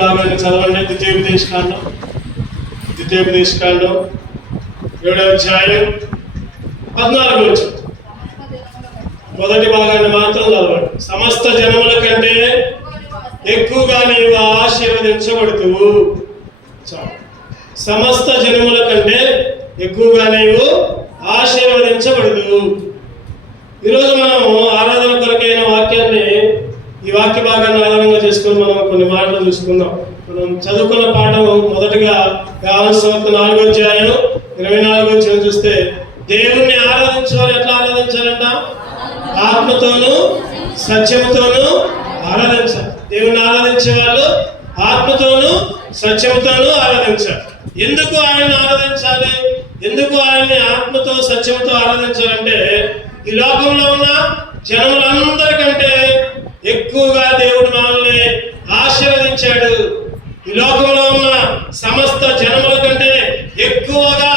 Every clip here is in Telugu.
భాగాన్ని చదవండి. ద్వితీయోపదేశకాండం 7వ అధ్యాయం 14 వచనం. మొదటి భాగాన్ని మాత్రం చదవండి. సమస్త జనముల కంటే ఎక్కువగా నీవు ఆశీర్వదించబడుతువు. సమస్త జనముల కంటే ఎక్కువగా నీవు ఆశీర్వదించబడుతువు. ఈరోజు మనం ఆరాధన కొరకైన వాక్యాన్ని, ఈ వాక్య భాగాన్ని ఆధారంగా చేసుకొని మనం కొన్ని మాటలు చూసుకుందాం. మనం చదువుకున్న పాఠం మొదటిగా యోహాను సువార్త 4వ అధ్యాయం 24వ వచనం చూస్తే, దేవుణ్ణి ఆరాధించాలి. ఎట్లా ఆరాధించాలంట? ఆత్మతోనూ సత్యముతోనూ ఆరాధించాలి. దేవుణ్ణి ఆరాధించే వాళ్ళు ఆత్మతోనూ సత్యముతోనూ ఆరాధించాలి. ఎందుకు ఆయన్ని ఆరాధించాలి? ఎందుకు ఆయన్ని ఆత్మతో సత్యముతో ఆరాధించాలంటే, ఈ లోకంలో ఉన్న జనములందరికంటే ఎక్కువగా దేవుడు మనల్ని ఆశీర్వదించాడు. ఈ లోకంలో ఉన్న సమస్త జనముల కంటే ఎక్కువగా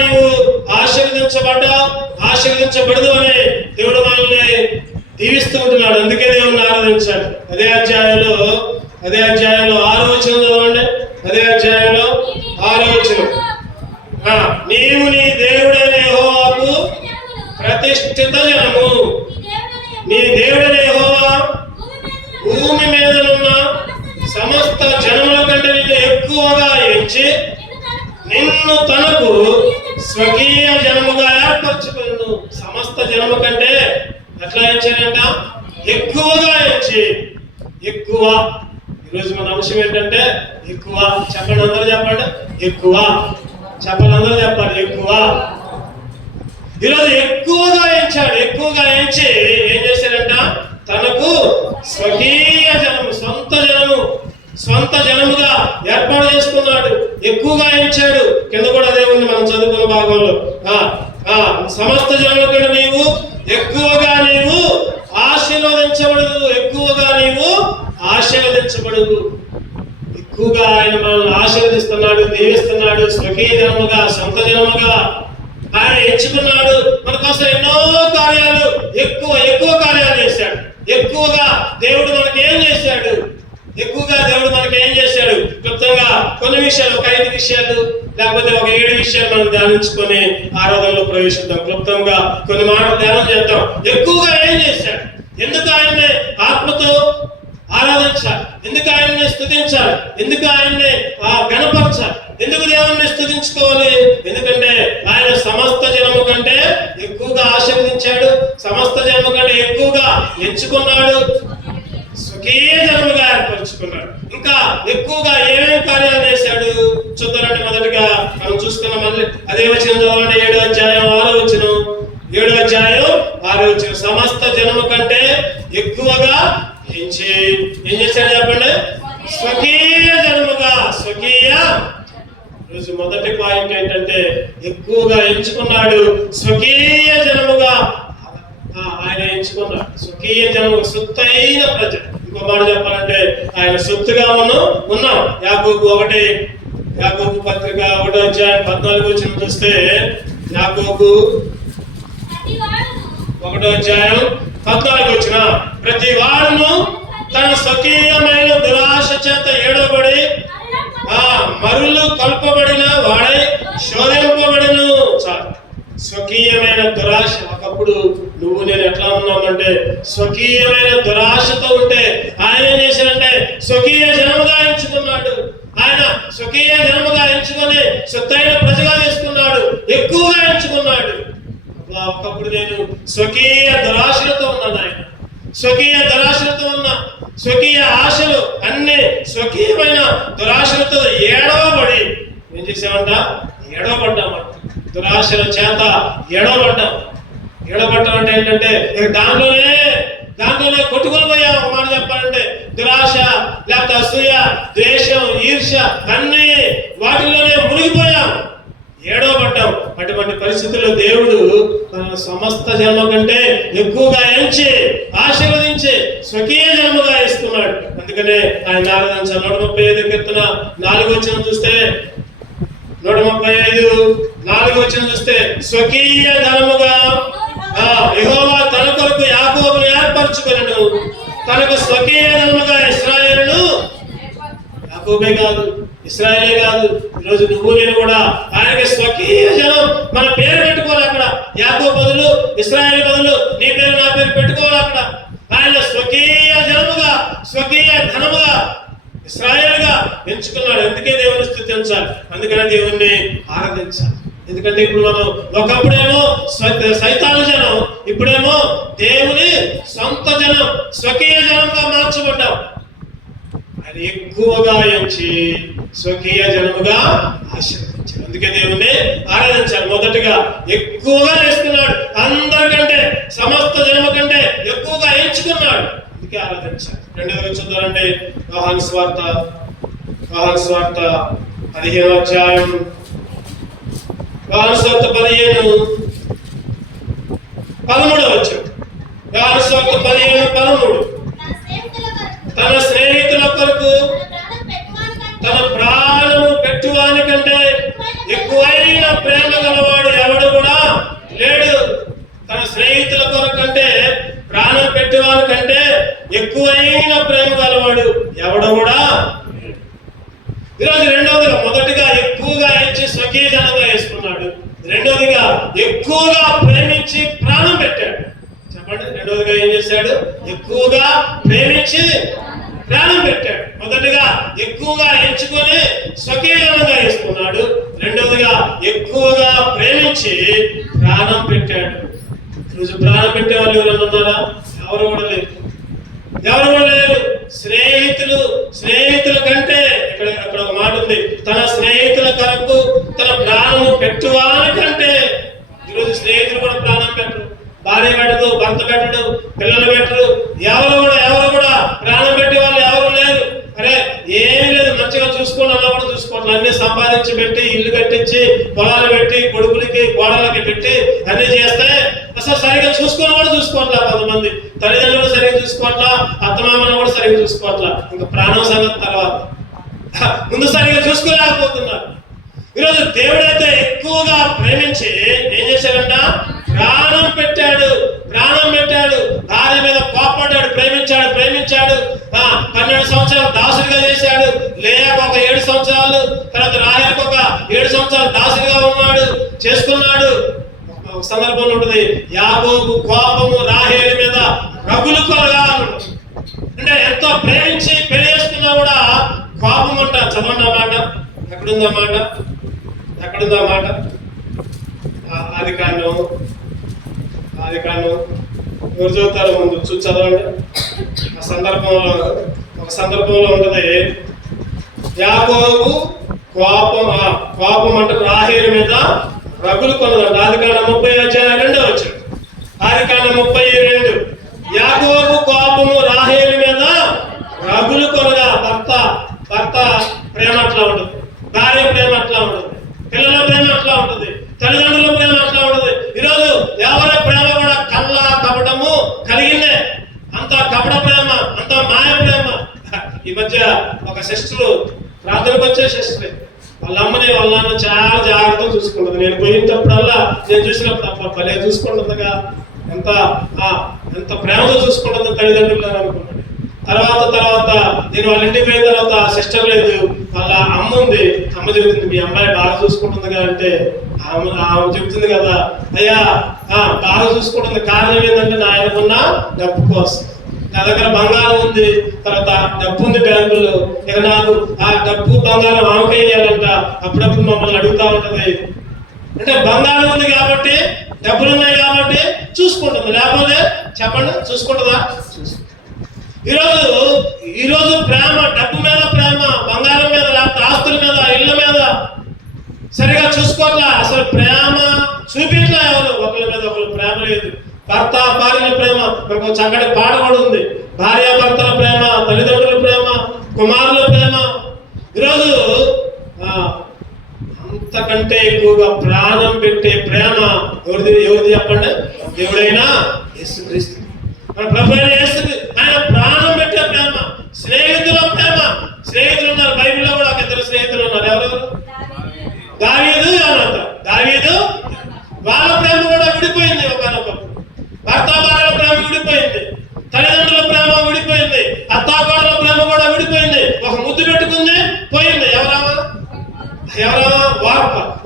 నీవు ఆశీర్వదించబడదు అని దేవుడు మనల్ని దీవిస్తూ ఉంటున్నాడు. అందుకే దేవుడిని ఆరాధించాడు. అదే అధ్యాయంలో 6వ వచనం చదవండి. అదే అధ్యాయంలో 6వ వచనం. నీవు నీ దేవుడైన యెహోవాకు ప్రతిష్ఠిత జనము. నీ దేవుడైన యెహోవా భూమి మీదనున్న సమస్త జనముల కంటే నిన్ను ఎక్కువగా ఎంచి నిన్ను తనకు స్వకీయ జనముగా ఏర్పరచుకును. సమస్త జనము కంటే ఎట్లా ఎంచాడంట? ఎక్కువగా ఎంచి. ఎక్కువ. ఈరోజు మన అంశం ఏంటంటే ఎక్కువ. చెప్పండి, అందరూ చెప్పండి. ఎక్కువ చెప్పండి, అందరూ చెప్పండి. ఎక్కువ. ఈరోజు ఎక్కువగా ఎంచాడు. ఎక్కువగా ఎంచి ఏం చేశాడంట? తనకు స్వకీయ జనము, సొంత జనముగా ఏర్పాటు చేసుకున్నాడు. ఎక్కువగా ఎంచాడు. కింద కూడా అదే ఉంది మనం చదువుకున్న భాగంలో. సమస్త జనముల కంటే నీవు ఎక్కువగా ఆశీర్వదించబడదు. ఎక్కువగా నీవు ఆశీర్వదించబడదు. ఎక్కువగా ఆయన మనల్ని ఆశీర్వదిస్తున్నాడు, దీవిస్తున్నాడు. స్వకీయ జనముగా, సొంత జనముగా ఆయన ఎంచుకున్నాడు. మన కోసం ఎన్నో కార్యాలు, ఎక్కువ కార్యాలు చేశాడు. ఎక్కువగా దేవుడు మనకి ఏం చేశాడు? క్లుప్తంగా కొన్ని విషయాలు, ఒక 5 విషయాలు లేకపోతే ఒక 7 విషయాలు మనం ధ్యానించుకొని ఆరాధనలో ప్రవేశిద్దాం. క్లుప్తంగా కొన్ని మాటలు ధ్యానం చేద్దాం. ఎక్కువగా ఏం చేశాడు? ఎందుకు ఆయన్ని ఆత్మతో ఆరాధించాలి? ఎందుకు ఆయన్ని స్తుతించాలి? ఎందుకు ఆయన్ని గణపరచాలి? ఎందుకు దేవుణ్ణి స్తుతించుకోవాలి? ఎందుకంటే ఆయన సమస్త జనము కంటే ఎక్కువగా ఆశీర్వదించాడు. సమస్త జనము కంటే ఎక్కువగా ఎంచుకున్నాడు. స్వకీయ జనముగా ఏర్పరచుకున్నాడు. ఇంకా ఎక్కువగా ఏమేమి కార్యాలు చేశాడు చూద్దారండి. మొదటిగా మనం చూసుకున్న మళ్ళీ అదే వచనం చదవండి. 7వ అధ్యాయం 6వ వచనం. 7వ అధ్యాయం 6వ వచనం. సమస్త జనము కంటే ఎక్కువగా ఎంచి ఏం చేశాడు చెప్పండి? స్వకీయ జనముగా. రోజు మొదటి పాయింట్ ఏంటంటే ఎక్కువగా ఎంచుకున్నాడు. స్వకీయ జనముగా ఆయన ఎంచుకున్నాడు. స్వకీయ జనము, సొత్తైన ప్రజ. ఇంకో మాట చెప్పాలంటే ఆయన సొత్తుగా ఉన్నాం. యాకోబు పత్రిక 1వ అధ్యాయం 14వ వచనం చూస్తే, యాకోబు 1వ అధ్యాయం 14వ వచనం. ప్రతి వాడును తన స్వకీయమైన దురాశ చేత ఏడబడి మరులు కల్పబడిన వాడై శోధింపబడిను. స్వకీయమైన దురాశ. ఒకప్పుడు నువ్వు నేను ఎట్లా ఉన్నామంటే స్వకీయమైన దురాశతో ఉంటే ఆయన ఏం చేశాడంటే స్వకీయ జనముగా ఎంచుకున్నాడు. ఆయన స్వకీయ జనముగా ఎంచుకొని సొత్తైన ప్రజగా చేసుకున్నాడు. ఎక్కువగా ఎంచుకున్నాడు. ఒకప్పుడు నేను స్వకీయ దురాశలతో ఉన్నాను. ఆయన స్వకీయ దురాశలతో ఉన్నా. స్వకీయ ఆశలు అన్ని స్వకీయమైన దురాశలతో ఏడవబడి ఏం చేసామంట? ఏడవబడ్డామంట. దురాశల చేత ఏడవబడ్డాం. ఏడవబడ్డం అంటే ఏంటంటే దాంట్లోనే కొట్టుకొని పోయాం. ఒక మాట చెప్పాలంటే దురాశ, లేకపోతే అసూయ, ద్వేషం, ఈర్ష అన్ని వాటిల్లోనే మునిగిపోయాం, ఏడవబడ్డాం. అటువంటి పరిస్థితుల్లో దేవుడు తన సమస్త జన్మ కంటే ఎక్కువగా ఎంచి ఆశీర్వదించి స్వకీయ జన్మగా ఇస్తున్నాడు. అందుకనే ఆయన ఆరాధించాలి. 135 కీర్తన 4వ వచనం చూస్తే 135:4 వచనం చూస్తే స్వకీయ ధనముగా యెహోవా తన కొరకు యాకోబును ఏర్పరచుకొనెను. తనకు స్వకీయ జనముగా ఇశ్రాయేలును, యాకోబే కాదు, ఇశ్రాయేలే కాదు, ఈరోజు నువ్వు నేను కూడా ఆయనకి స్వకీయ జనం. మన పేరు పెట్టుకోవాలి అక్కడ, యాకోబు బదులు ఇశ్రాయేల్ బదులు నీ పేరు నా పేరు పెట్టుకోవాలి అక్కడ. ఆయన స్వకీయ జనముగా, స్వకీయ ధనముగా ఇశ్రాయేలుగా ఎంచుకున్నాడు. అందుకే దేవుని స్తుతించాలి, అందుకనే దేవుణ్ణి ఆరాధించాలి. ఎందుకంటే ఇప్పుడు మనం ఒకప్పుడేమో సైతాను జనం, ఇప్పుడేమో దేవుని సొంత జనం, స్వకీయ జనంగా మార్చబడ్డాం. ఆయన ఎక్కువగా ఎంచి స్వకీయ జనముగా ఆశీర్వదించాడు. అందుకే దేవుణ్ణి ఆరాధించాలి. మొదటిగా ఎక్కువగా వేస్తున్నాడు, అందరికంటే సమస్త జనము కంటే ఎక్కువగా ఎంచుకున్నాడు, అందుకే ఆరాధించాలి. రెండవది చూద్దామంటే యోహాను సువార్త 15వ అధ్యాయం, యోహాను సువార్త 15:13 వచ్చాడు. యోహాను సువార్త 15:13 తన స్నేహితుల కొరకు తన ప్రాణము పెట్టువాని కంటే ఎక్కువైన ప్రేమ గలవాడు ఎవడు కూడా లేడు. తన స్నేహితుల కొరకు కంటే ప్రాణం పెట్టేవాని కంటే ఎక్కువైన ప్రేమ గలవాడు ఎవడు కూడా. ఈరోజు రెండవదిగా, మొదటిగా ఎక్కువగా ఎంచి స్వకీయ జనంగా వేసుకున్నాడు. రెండవదిగా ఎక్కువగా ప్రేమించి ప్రాణం పెట్టాడు. చెప్పండి, రెండవదిగా ఏం చేశాడు? ఎక్కువగా ప్రేమించి ప్రాణం పెట్టాడు. మొదటిగా ఎక్కువగా ఎంచుకొని స్వకీయ జనంగా వేసుకున్నాడు. రెండవదిగా ఎక్కువగా ప్రేమించి ప్రాణం పెట్టాడు. ఈరోజు ప్రాణం పెట్టే వాళ్ళు ఎవరైనా ఉన్నారా? ఎవరు కూడా లేరు, ఎవరు కూడా లేరు. స్నేహితుల కంటే ఇక్కడ ఒక మాట ఉంది, తన స్నేహితుల కొరకు తన ప్రాణం పెట్టువాని కంటే. ఈరోజు స్నేహితులు కూడా ప్రాణం పెట్టరు, భార్య పెట్టదు, భర్త పెట్టడు, పిల్లలు పెట్టరు, ఎవరు కూడా ప్రాణం పెట్టే వాళ్ళు ఎవరు లేరు. అరే ఏం లేదు, మంచిగా చూసుకోండి అన్నా కూడా చూసుకోండి, అన్ని సంపాదించి పెట్టి ఇల్లు కట్టించి పొలాలు పెట్టి కొడుకులకి కోడలకి పెట్టి అన్ని చేస్తే అసలు సరిగా చూసుకొని కూడా చూసుకోవట్లా. కొంతమంది తల్లిదండ్రులు సరిగ్గా చూసుకోవట్లా, అత్తమామను కూడా సరిగ్గా చూసుకోవట్లా. ఇంకా ప్రాణం సంగతి తర్వాత, ముందు సరిగ్గా చూసుకోలేకపోతున్నారు. ఈరోజు దేవుడైతే ఎక్కువగా ప్రేమించి ఏం చేశాడంట? ప్రాణం పెట్టాడు. భార్య మీద కోపడ్డాడు, ప్రేమించాడు. 12 సంవత్సరాలు దాసుడిగా చేశాడు. లేయాకు ఒక 7 సంవత్సరాలు, తర్వాత రాహేలుకు ఒక 7 సంవత్సరాలు దాసుడిగా ఉన్నాడు, చేసుకున్నాడు. ఒక సందర్భంలో ఉంటుంది, యాకోబు కోపము రాహేలు మీద రగులు కొలగా అన్నాడు. అంటే ఎంతో ప్రేమించి పెళ్లి చేసుకున్నా కూడా కోపం అంట. చదవండి అన్నమాట, ఎక్కడుందన్నమాట? ఆది కాండం ఎవరు చదువుతారు? ముందు చూసి చదవండి. ఒక సందర్భంలో ఉంటుంది, యాకోబు కోపం అంటే రాహేలు మీద రగులు కొన్నదంట. ఆదికాండం 30:2 వచ్చాడు. ఆదికాండం 32, యాకోబు కోపము రాహేలు మీద రగులు కొనగా. భర్త ప్రేమ అట్లా ఉంటుంది, భార్య ప్రేమ అట్లా ఉంటుంది, పిల్లల ప్రేమ అట్లా ఉంటుంది, తల్లిదండ్రుల ప్రేమ అట్లా ఉంటుంది. ఈరోజు ఎవరి ప్రేమ కూడా కళ్ళ కపటము కలిగిందే, అంత కపట ప్రేమ, అంత మాయ ప్రేమ. ఈ మధ్య ఒక సిస్టరు ప్రార్థనకు వచ్చే సిస్టరే, వాళ్ళ అమ్మని వాళ్ళ నాన్న చాలా జాగ్రత్తగా చూసుకుంటుంది. నేను పోయినప్పుడల్లా, నేను చూసినప్పుడు అబ్బా భలే చూసుకుంటుందిగా, ఎంత ప్రేమతో చూసుకుంటుందో తల్లిదండ్రులు అని అనుకున్నాను. తర్వాత నేను వాళ్ళ ఇంటికి పోయిన తర్వాత సిస్టర్ లేదు, వాళ్ళ అమ్మ ఉంది. అమ్మ చెబుతుంది, మీ అమ్మాయి బాగా చూసుకుంటుందిగా అంటే ఆమె చెబుతుంది కదా, అయ్యా బాగా చూసుకుంటుంది, కారణం ఏంటంటే నా ఆయనకున్న డబ్బు కోసం. నా దగ్గర బంగారం ఉంది, తర్వాత డబ్బు ఉంది బ్యాంకులో, ఇక నాకు ఆ డబ్బు బంగారం ఆమెకే ఇవ్వాలంట. అప్పుడప్పుడు మమ్మల్ని అడుగుతా ఉంటది. అంటే బంగారం ఉంది కాబట్టి, డబ్బులు ఉన్నాయి కాబట్టి చూసుకుంటుంది, లేకపోతే చెప్పండి చూసుకుంటుందా? ఈరోజు ప్రేమ, డబ్బు మీద ప్రేమ, బంగారం మీద, లేకపోతే ఆస్తుల మీద, ఇళ్ళ మీద సరిగా చూసుకోవట్లా. అసలు ప్రేమ చూపించలే ఎవరు, ఒకరి మీద ఒకరు ప్రేమ లేదు. భర్త భార్యల ప్రేమ, మనకు చక్కటి పాట కూడా ఉంది, భార్య భర్తల ప్రేమ, తల్లిదండ్రుల ప్రేమ, కుమారుల ప్రేమ. ఈరోజు అంతకంటే ఎక్కువగా ప్రాణం పెట్టే ప్రేమ ఎవరిది చెప్పండి? దేవుడైనా యేసుక్రీస్తు, మన ప్రభు అయిన యేసుక్రీస్తు. ఆయన ప్రాణం పెట్టే ప్రేమ, స్నేహితుల ప్రేమ. స్నేహితులు ఉన్నారు, బైబిల్లో కూడా ఒక 2 స్నేహితులు ఉన్నారు. ఎవరెవరు? దావీదు, యోనాతాను. దావీదు వాళ్ళ ప్రేమ కూడా విడిపోయింది ఒకనొకప్పుడు. భర్త భార్యల ప్రేమ విడిపోయింది, తల్లిదండ్రుల ప్రేమ విడిపోయింది.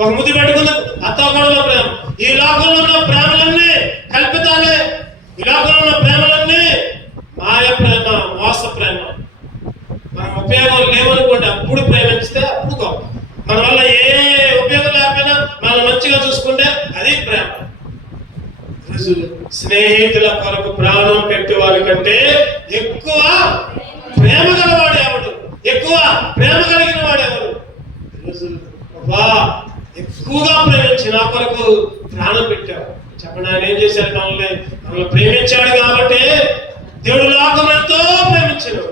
ఒక ముద్దు పెట్టుకున్న అత్తగొడల ప్రేమ. ఈ లోకంలో ఉన్న ప్రేమలన్నీ కల్పితాలే. ఈ లోకంలో ఉన్న ప్రేమలన్నీ మాయ ప్రేమ, మోస ప్రేమ. మనం ఉపయోగం లేవనుకోండి, అప్పుడు ప్రేమించితే అప్పుడు గొప్ప. మన వల్ల ఏ ఉపయోగం లేకపోయినా మనం మంచిగా చూసుకుంటే అది ప్రేమ. స్నేహితుల కొరకు ప్రాణం పెట్టేవారి కంటే ఎక్కువ ప్రేమ గలవాడు ఎవడు? ఎక్కువ ప్రేమ కలిగిన వాడు ఎవరు? ఎక్కువగా ప్రేమించి నా కొరకు ప్రాణం పెట్టావు. చెప్పండి, ఆయన ఏం చేశారు? మనల్ని ప్రేమించాడు కాబట్టి దేవుడు లోకం ఎంతో ప్రేమించాడు.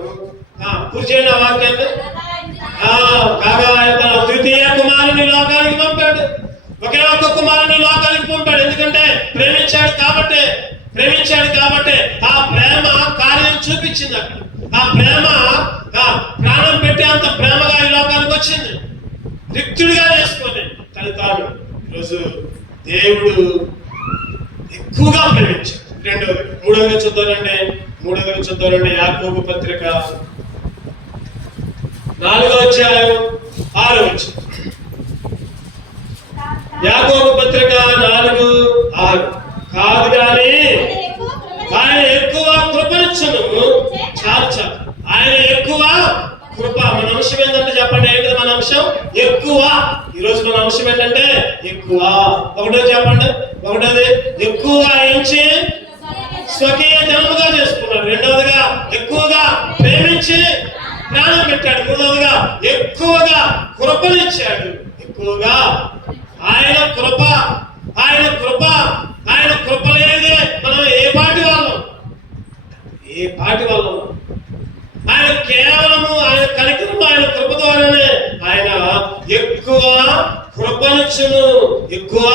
పూర్తి చేయండి ఆ వాక్యాన్ని. కాగా తన ద్వితీయ కుమారుని లోకానికి పంపాడు. ఒకే ఒక్క కుమారుని లోకానికి పంపాడు. ఎందుకంటే ప్రేమించాడు కాబట్టి ఆ ప్రేమ కార్యం చూపించింది. అక్కడ ఆ ప్రేమ ప్రాణం పెట్టి అంత ప్రేమగా ఈ లోకానికి వచ్చింది. రిక్తుడిగా చేసుకొని తను తాను. ఈరోజు దేవుడు ఎక్కువగా ప్రేమించాడు. మూడవదిగా చూద్దామండి. యాకోబు పత్రిక 4వ అధ్యాయం 6వ వచనం. యాకోబు పత్రిక 4:6. కాదు కానీ ఆయన ఎక్కువ కృపనిచ్చును. చాలు. ఆయన ఎక్కువ కృప. మన అంశం ఏంటంటే చెప్పండి, ఏంటి మన అంశం? ఎక్కువ. ఈరోజు మన అంశం ఏంటంటే ఎక్కువ. ఒకటోది చెప్పండి. ఒకటోది ఎక్కువగా ఎంచి స్వకీయ జన్మగా చేసుకున్నాడు. రెండవదిగా ఎక్కువగా ప్రేమించి ప్రాణం పెట్టాడు. మూడవదిగా ఎక్కువగా కృపనిచ్చాడు. ఎక్కువగా ఆయన కృప లేదే మనం ఏ పాటి వాళ్ళం. ఆయన కేవలము ఆయన కనికరము, ఆయన కృప ద్వారానే ఆయన ఎక్కువ కృపనిచ్చును. ఎక్కువ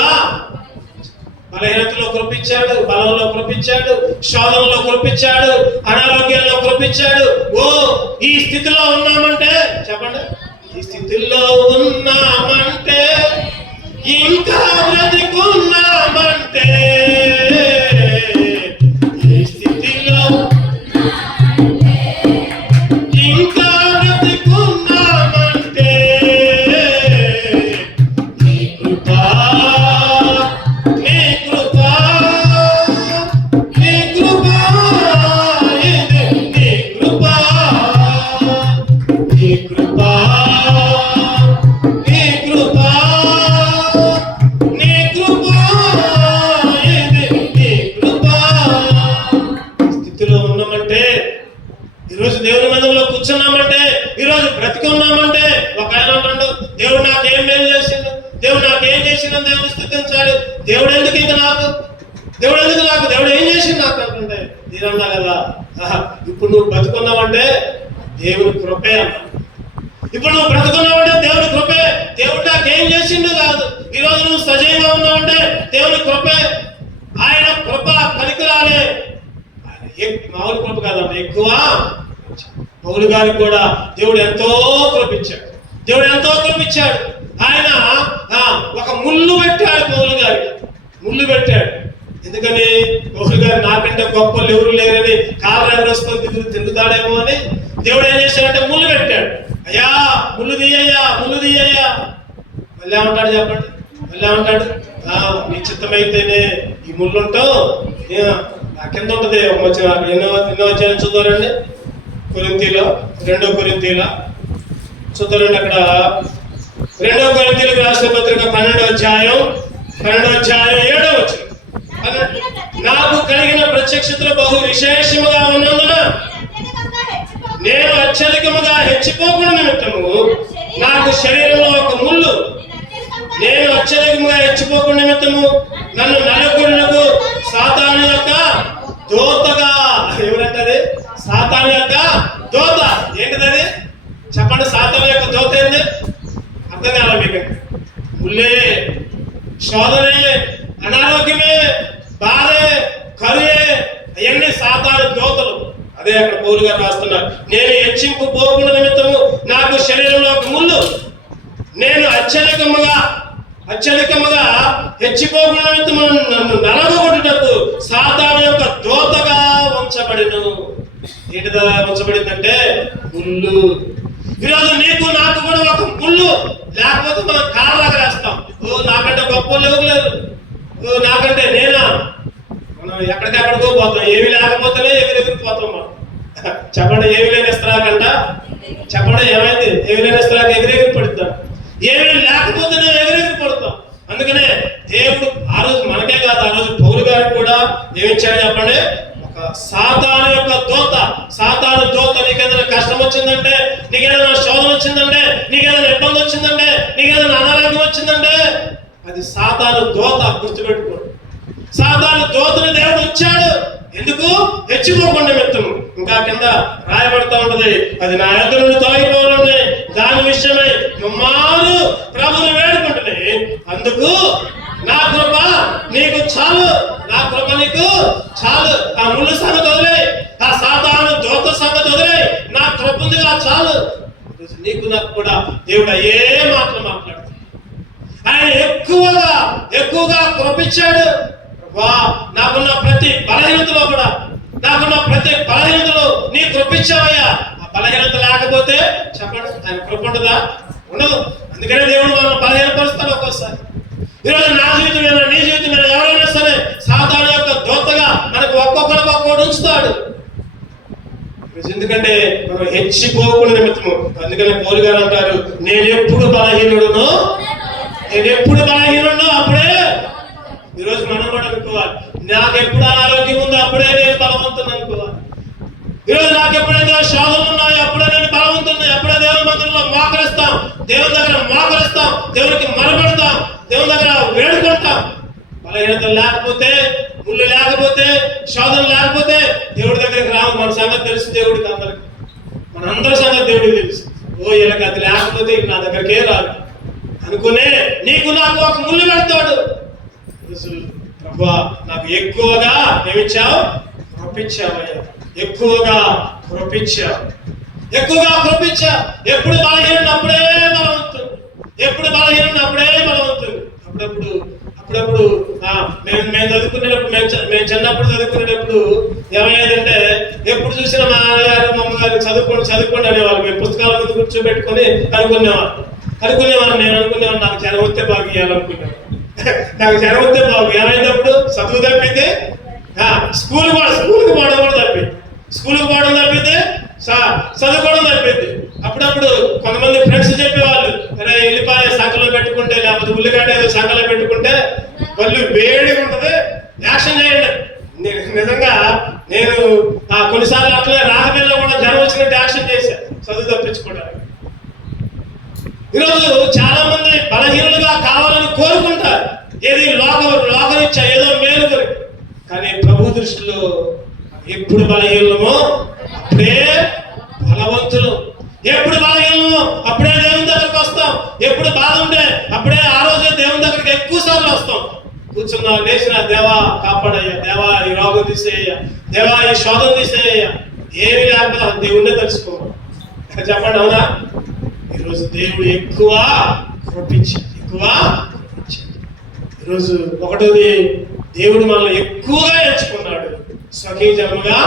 బలహీనతలో కృపించాడు, బలంలో కృపించాడు, శోధనలో కృపించాడు, అనారోగ్యంలో కృపించాడు. ఈ స్థితిలో ఉన్నామంటే చెప్పండి, ఈ స్థితిలో ఉన్నామంటే, ఇంకా బ్రతికున్నామంటే, ఈ స్థితిలో ఇంకా బ్రతికున్నామంటే నీ కృపా ఈరోజు దేవుని మందిరంలో కూర్చున్నామంటే, ఈరోజు బ్రతికి ఉన్నామంటే, ఒక ఆయన అంటాడు, దేవుడు నాకేం మేలు చేసిండు, దేవుడు నాకేం చేసిందని దేవుని స్థుతించాలి. దేవుడు ఎందుకు నాకు, దేవుడు ఏం చేసిండు నాకు అంటుంటే నేనన్నా కదా, ఇప్పుడు నువ్వు బ్రతుకున్నావంటే దేవుని కృపే అన్నా. ఇప్పుడు నువ్వు బ్రతుకున్నావంటే దేవుని కృపే. దేవుడు నాకేం చేసిండు కాదు. ఈరోజు నువ్వు సజీవంగా ఉన్నావంటే దేవుని కృపే. ఆయన కృప పనికిరాలే. మామూలు కృప కాదమ్మా, ఎక్కువ. పౌలు గారికి కూడా దేవుడు ఎంతో కృపించాడు. ఆయన ఒక ముళ్ళు పెట్టాడు. ముళ్ళు పెట్టాడు. ఎందుకని? పౌలు గారు నాకంటే గొప్పలు ఎవరు లేరని, కాళ్ళు ఎవరొస్తుంది తిరుగుతాడేమో అని దేవుడు ఏం చేశాడంటే ముళ్ళు పెట్టాడు. అయ్యా ముళ్ళు తీయ్యా. మళ్ళీ ఏమంటాడు చెప్పండి? నీ చిత్తమైతేనే ఈ ముళ్ళుంటావు. కింద ఉంటది ఒక వచ్చిన ఎన్నో వచ్చాయని చూద్దారండి. 2 కొరింథీలో చూద్దారండి. అక్కడ 2 కొరింథీలకు రాసిన పత్రిక 12వ అధ్యాయం 7వ వచనం. నాకు కలిగిన ప్రత్యక్షతలు బహు విశేషముగా ఉన్నందున నేను అత్యధికముగా హెచ్చిపోకుండా నిమిత్తము నాకు శరీరంలో ఒక ముళ్ళు, నేను అత్యధికముగా హెచ్చిపోకుండా నిమిత్తము నన్ను నలుగురులకు సాతాను యొక్క దూతగా. ఎవరంటది? సాతాను యొక్క దూత. ఏంటిది? చెప్పండి. సాతాను యొక్క దూత ఏంది? అర్థం కావాలి మీకు. ముల్లే, శోధనే, అనారోగ్యమే, బాధే, కరువే, అవన్నీ సాతాను దూతలు. అదే అక్కడ పౌలు గారు రాస్తున్నారు. నేను హెచ్చింపు పోకుండా నిమిత్తము నాకు శరీరంలో ఒక ముళ్ళు, నేను అత్యధికముగా హెచ్చిపోకుండా నిమిత్తము నన్ను నలగొట్టుటకు సాతాను యొక్క దూతగా ఉంచబడిను. ఏంటిదా ఉంచబడిందంటే ముళ్ళు. ఈరోజు నీకు నాకు కూడా ఒక ముళ్ళు లేకపోతే మనం కాళ్ళలాగా వేస్తాం. నాకంటే గొప్ప ఎవరు లేరు, నాకంటే నేనా, మనం ఎక్కడికెక్కడికో పోతాం. ఏమి లేకపోతేనే ఎగిరెగిరిపోతాం మనం. చెప్పండి, ఏమి లేని ఇస్తరాకంట, చెప్పండి ఏమైంది, ఏమి లేని ఇస్తరాక ఎగిరెగిరి పడుతాం. ఏమి లేకపోతేనే ఎగిరెగిరి పడతాం. అందుకనే దేవుడు ఆ రోజు మనకే కాదు, ఆ రోజు పౌలు గారికి కూడా ఏమిచ్చాడు చెప్పండి, ఒక సాతాను యొక్క దూత. సాతాను దూత నీకేదైనా కష్టం వచ్చిందంటే, నీకేదైనా శోధన వచ్చిందంటే, నీకేదైనా ఇబ్బంది వచ్చిందంటే, నీకేదైనా అనారోగ్యం వచ్చిందంటే, అది సాతాను దూత. గుర్తుపెట్టుకోండి, సాతాను దూతని దేవుడు ఇచ్చాడు. ఎందుకు? హెచ్చిపోకుండా నిమిత్తం. ఇంకా కింద రాయబడతా ఉంటది, అది నా యొద్ద నుండి తొలగిపోవాలని దాని విషయమై ముమ్మారు ప్రభువుని వేడుకుంటుంది. అందుకు నా కృప నీకు చాలు, నా కృప నీకు చాలు. ఆ ముళ్ళు సంగతి వదిలే, ఆ సాతాను దూత సంగతి వదిలే, నా కృప ఉందిగా చాలు. నీకు నాకు కూడా దేవుడు అయ్యే మాటలు మాట్లాడుతాడు. ఆయన ఎక్కువగా కృపించాడు. నాకున్న ప్రతి బలహీనతలో కూడా, నాకున్న ప్రతి బలహీనతలో నీ కృపించావయ్యా. ఆ బలహీనత లేకపోతే చెప్పండి, ఆయన కృప ఉంటుందా? ఉండదు. అందుకనే దేవుడు మనం బలహీనపరుస్తాడు ఒక్కోసారి. ఈరోజు నా జీవితం, నీ జీవితం, ఎవరైనా సరే సాతాను యొక్క దూతగా మనకు ఒక్కొక్కరికి ఒక్కొక్కటి ఉంచుతాడు. ఎందుకంటే మనం హెచ్చిపోకుండా నిమిత్తము. అందుకనే పౌలు గారు అంటారు, నేను ఎప్పుడు బలహీనుడునో అప్పుడే. ఈరోజు మనం కూడా అనుకోవాలి, నాకు ఎప్పుడు అనారోగ్యం ఉందో అప్పుడే నేను బలవంతుని అనుకోవాలి. ఈరోజు నాకు ఎప్పుడైతే శోధనలు ఉన్నాయో అప్పుడే నేను బలవంతుని. అప్పుడే దేవుని మందిరంలో మోకరిస్తాం, దేవుని దగ్గర మోకరిస్తాం, దేవునికి మొరపెడతాం, దేవుని దగ్గర వేడుకుంటాం. బలహీనత లేకపోతే, ముళ్ళు లేకపోతే, శోధన లేకపోతే దేవుడి దగ్గరికి రాము. మన సంగతి తెలుసు దేవుడికి, అందరికి, మన అందరి సంగతి దేవుడికి తెలుసు. వీళ్ళకి అది లేకపోతే నా దగ్గరికే రాదు అనుకునే నీకు నాకు ఒక ముళ్ళు పెడతాడు. ప్రభువా నాకు ఎక్కువగా ఏమిచ్చావు? కృపించావయ్యా, ఎక్కువగా కృపించావు. ఎప్పుడు బలహీనం అప్పుడే బలవంతుంది, అప్పుడప్పుడు మేము చదువుకునేటప్పుడు, మేము చిన్నప్పుడు చదువుకునేటప్పుడు ఏమయ్యేదంటే, ఎప్పుడు చూసినా మా నాన్నగారు మా అమ్మగారు చదువుకోండి అనేవాళ్ళు. మేము పుస్తకాల ముందు కూర్చోబెట్టుకొని అనుకునేవారు. నేను అనుకునేవాడు నాకు జనం వస్తే బాగా ఇవ్వాలనుకున్నాను. నాకు జనం వస్తే బాగు. ఏమైనప్పుడు చదువు తప్పితే స్కూల్కి పోవడం తప్పితే చదువుకోవడం తప్పింది. అప్పుడప్పుడు కొంతమంది ఫ్రెండ్స్ చెప్పేవాళ్ళు, అరే ఎల్లిపాయ సంకలో పెట్టుకుంటే, లేకపోతే ఉల్లిగడ్డ ఏదో సంకలో పెట్టుకుంటే వాళ్ళు వేడిగా ఉంటుంది, యాక్షన్ చేయండి. నిజంగా నేను కొన్నిసార్లు అట్లే రాగబిల్లో కూడా జనం వచ్చినట్టు యాక్షన్ చేశాను చదువు తప్పించుకోవడానికి. ఈరోజు చాలా మంది బలహీనులుగా కావాలని కోరుకుంటారు. ఏది లోకరీత్యా ఏదో మేలు కొరకు. కానీ ప్రభు దృష్టిలో ఎప్పుడు బలహీనమో అప్పుడే బలవంతులు. ఎప్పుడు బలహీనమో అప్పుడే దేవుని దగ్గరికి వస్తాం. ఎప్పుడు బాధ ఉంటే అప్పుడే ఆ రోజే దేవుని దగ్గరికి ఎక్కువ సార్లు వస్తాం. కూర్చున్నా, లేచిన, దేవా కాపాడయ్యా, దేవా ఈ రోగం తీసేయ్యా, దేవా ఈ శోధన తీసేయ్యా. ఏమి లేకపోతే దేవుణ్ణే తెలుసుకోవాలి. చెప్పండి, అవునా? ఈరోజు దేవుడు ఎక్కువ కృపించాడు. ఈరోజు ఒకటోది, దేవుడు మనల్ని ఎక్కువగా ఎంచుకున్నాడు, స్వకీయ జన్మగా.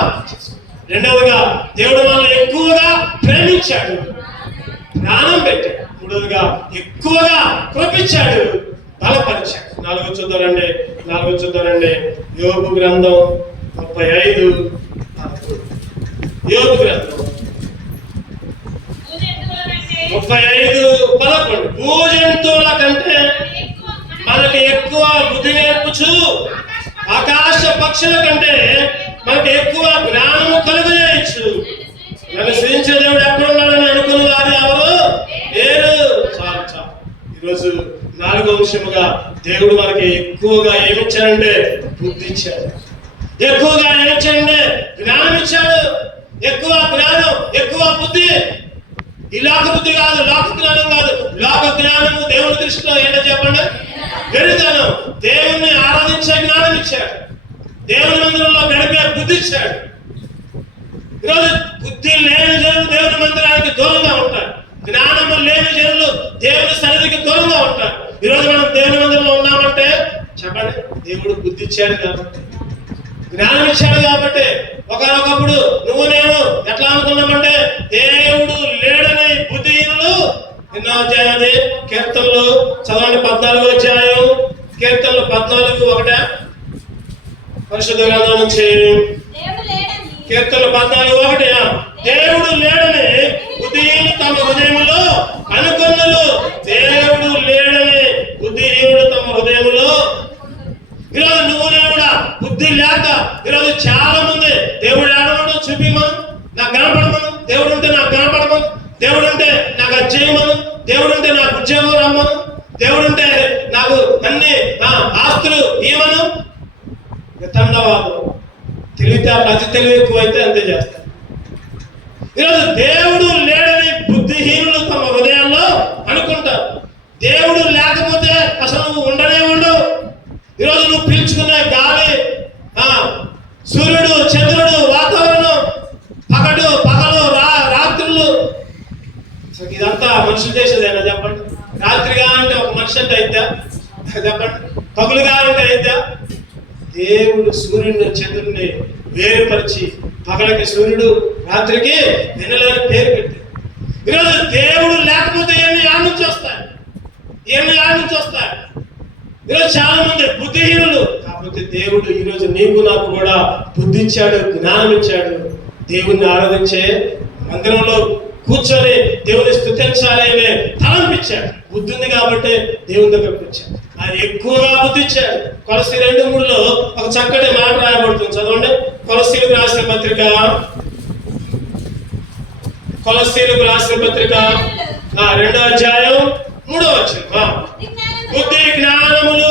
రెండవదిగా దేవుడు మనల్ని ఎక్కువగా ప్రేమించాడు, ప్రాణం పెట్టాడు. మూడవదిగా ఎక్కువగా కృపించాడు, బలపరిచాడు. నాలుగో చూద్దారండి. యోబు గ్రంథం 35. యోబు గ్రంథం 35:11. భూజంతువుల కంటే మనకి ఎక్కువ బుద్ధి నేర్పుచు ఆకాశ పక్షుల కంటే మనకి ఎక్కువ జ్ఞానము కలుగజేయచ్చు. నన్ను సృజించిన దేవుడు ఎక్కడున్నాడని అనుకున్న వారు ఎవరు లేరు. చాలు. ఈరోజు నాలుగో విషయముగా దేవుడు మనకి ఎక్కువగా ఏమిచ్చాడంటే బుద్ధి ఇచ్చాడు. ఎక్కువగా ఏమిచ్చాడంటే జ్ఞానం ఇచ్చాడు. ఎక్కువ జ్ఞానం, ఎక్కువ బుద్ధి. ఈ లోక బుద్ధి కాదు, లోక జ్ఞానం కాదు. లోక జ్ఞానము దేవుని దృష్టిలో ఏంటో చెప్పండి, వెరితనం. దేవుణ్ణి ఆరాధించే జ్ఞానం ఇచ్చాడు, దేవుని మందిరంలో గడిపే బుద్ధి ఇచ్చాడు. ఈరోజు బుద్ధి లేని జనులు దేవుని మందిరానికి దూరంగా ఉంటారు. జ్ఞానము లేని జనులు దేవుని సన్నిధికి దూరంగా ఉంటారు. ఈరోజు మనం దేవుని మందిరంలో ఉన్నామంటే చెప్పండి, దేవుడు బుద్ధి ఇచ్చాడు కాబట్టి, జ్ఞానం ఇచ్చాడు కాబట్టి. ఒకనొకప్పుడు నువ్వు నేను ఎట్లా అనుకున్నామంటే దేవుడు లేడని బుద్ధి ఎన్నో అధ్యాయం అది? కీర్తనలు చదవండి, 14వ అధ్యాయం. కీర్తనలు 14:1 పరిశుద్ధ గ్రంథం నుంచి. కీర్తనలు 14:1 దేవుడు లేడని బుద్ధిహీనులు తమ హృదయములో అనుకొన్నరు. దేవుడు లేడని బుద్ధిహీనులు తమ హృదయములో. ఈరోజు నువ్వు నేను కూడా బుద్ధి లేక ఈరోజు చాలా మంది దేవుడు ఏడవడం చూపిమను, నాకు కనపడమను, దేవుడు ఉంటే నాకు కనపడమను, దేవుడు ఉంటే నాకు అది చేయమను, దేవుడు ఉంటే నాకు ఉద్యోగం రమ్మను, దేవుడు ఉంటే నాకు అన్ని ఆస్తులు ఇవ్వమను. తండవాదు తెలివితే అతి తెలివి ఎక్కువైతే అంతే చేస్తారు. ఈరోజు దేవుడు లేడని బుద్ధిహీనులు తమ హృదయాల్లో అనుకుంటారు. దేవుడు లేకపోతే అసలు నువ్వు ఉండనే ఉండవు. ఈరోజు నువ్వు పీల్చుకునే గాలి, సూర్యుడు, చంద్రుడు, వాతావరణం, పగలు రాత్రులు, ఇదంతా మనుషులు చేసేదేనా చెప్పండి? రాత్రిగా అంటే ఒక మనిషి అంటే అయిద్దా చెప్పండి? పగులుగా అంటే అయిద్దా? దేవుడు సూర్యుడిని చంద్రుడిని వేరుపరిచి పగలకి సూర్యుడు, రాత్రికి వెన్నెలని పేరు పెట్టి. ఈరోజు దేవుడు లేకపోతే ఎన్ని ఆడ నుంచి వస్తాయి? ఈరోజు చాలా మంది బుద్ధిహీనులు. కాకపోతే దేవుడు ఈరోజు నీకు నాకు కూడా బుద్ధి ఇచ్చాడు, జ్ఞానం ఇచ్చాడు. దేవుణ్ణి ఆరాధించే మందిరంలో కూర్చొని దేవుని స్తుతించాలి అనే తలంపించాడు. బుద్ధి ఉంది కాబట్టి దేవుని దగ్గరకు వచ్చాడు. ఆయన ఎక్కువగా బుద్ధి ఇచ్చాడు. కొలస్సీ 2:3 ఒక చక్కటి మాట రాయబడుతుంది, చదవండి. కొలస్సీలకు రాసిన పత్రిక 2వ అధ్యాయం 3వ వచనం. బుద్ధి జ్ఞానములు